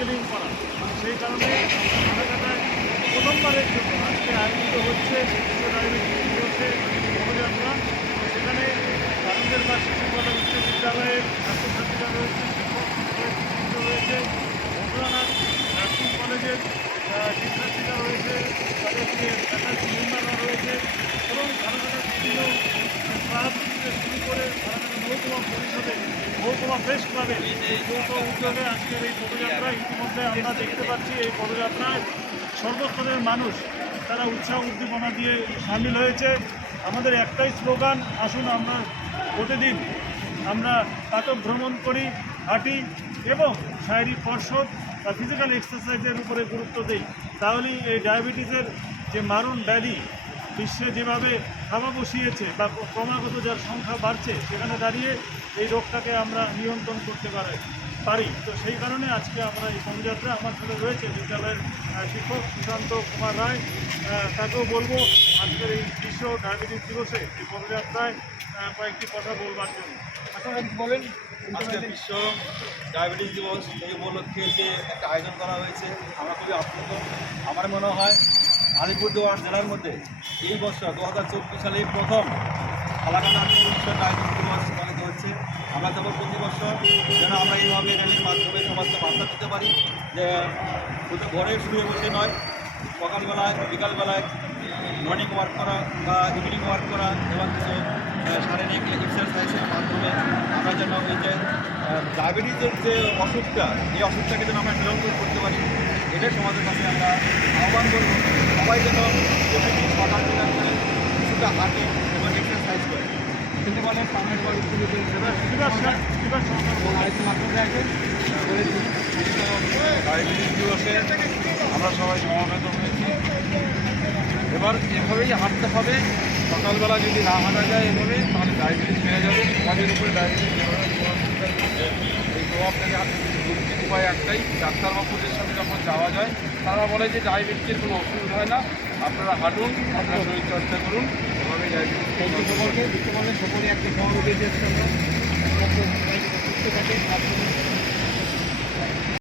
Cycling করা। সেই কারণে আমরা ফালাকাটায় প্রথমবারের জন্য আজকে আয়োজিত হচ্ছে বিশ্ব ডায়াবেটিস দিবসে পদযাত্রা। সেখানে বালুরঘাট বা শিশুকলা বিশ্ববিদ্যালয়ের ছাত্রছাত্রীরা রয়েছে, শিক্ষক রয়েছে, বন্ধুরানাথ নার্সিং কলেজের শিক্ষার্থীরা রয়েছে, তাদের যে ফ্যাকাল্টি মেম্বাররা রয়েছে এবং ফালাকাটার বিভিন্ন ক্লাব থেকে শুরু করে ফালাকাটা মহকুমা পরিষদে মহকুমা প্রেস ক্লাবের যৌথ উদ্যোগে আজকের এই পদযাত্রা। ইতিমধ্যে আমরা দেখতে পাচ্ছি এই পদযাত্রায় সর্বস্তরের মানুষ তারা উৎসাহ উদ্দীপনা দিয়ে সামিল হয়েছে। আমাদের একটাই স্লোগান, আসুন আমরা প্রতিদিন আমরা পাতক ভ্রমণ করি, হাঁটি এবং শারীরিক কসরত বা ফিজিক্যাল এক্সারসাইজের উপরে গুরুত্ব দিই। তাহলেই এই ডায়াবেটিসের যে মারণ ব্যাধি বিশ্বে যেভাবে থাবা বসিয়েছে বা ক্রমাগত যার সংখ্যা বাড়ছে, সেখানে দাঁড়িয়ে এই রোগটাকে আমরা নিয়ন্ত্রণ করতে পারি। তো সেই কারণে আজকে আমরা এই পদযাত্রা, আমার সাথে রয়েছে বিদ্যালয়ের শিক্ষক সুশান্ত কুমার রায়, তাকেও বলবো আজকের এই বিশ্ব ডায়াবেটিস দিবসে এই পদযাত্রায় কয়েকটি কথা বলবার জন্য। আপনারা বলেন, আজকে বিশ্ব ডায়াবেটিস দিবস এই উপলক্ষে যে একটা আয়োজন করা হয়েছে, আমরা খুবই আপ্লুত। আমার মনে হয় আলিপুরদুয়ার জেলার মধ্যে এই বছর 2024 সালে প্রথম ফালাকাটা বিশ্ব ডায়াবেটিস দিবস পালিত হচ্ছে। আমরা যেমন প্রতি বছর যেন আমরা এইভাবে র্যালির মাধ্যমে সমাজকে বার্তা দিতে পারি যে শুধু ঘরে শুয়ে বসে নয়, সকালবেলায় বিকালবেলায় মর্নিং ওয়ার্ক করা বা ইভিনিং ওয়ার্ক করা এবং কিছু শারীরিক এক্সারসাইজের মাধ্যমে আমরা যেন এই যে ডায়াবেটিসের যে অসুখটা, এই অসুখটাকে যেন আমরা নিয়ন্ত্রণ করতে পারি, এটাই সমাজের কাছে আমরা আহ্বান করব। সবাই যেন প্রতিদিন সকাল বিকাল করে কিছুটা হাঁটে এবং এক্সারসাইজ করে। কিন্তু বলে সামনের বার ডায়াবেটিস দিবসে আমরা সবাই সমবেত হয়েছি। এবার এভাবেই হাঁটতে হবে। সকালবেলা যদি না হাঁটা যায় এভাবে, তাহলে ডায়াবেটিস বেড়ে যাবে। সমাজের উপরে ডায়াবেটিস যেভাবে প্রভাব বিস্তার করছে, এই প্রভাব থেকে মুক্তির উপায় একটাই, ডাক্তারবাবুদের সাথে যখন যাওয়া যায় তারা বলে যে ডায়াবেটিসের কোনো অসুবিধা হয় না, আপনারা হাঁটুন, আপনার শরীরচর্চা করুন, এভাবেই ডায়াবেটিস সকলে একটি সহযোগিতা সুস্থ থাকে।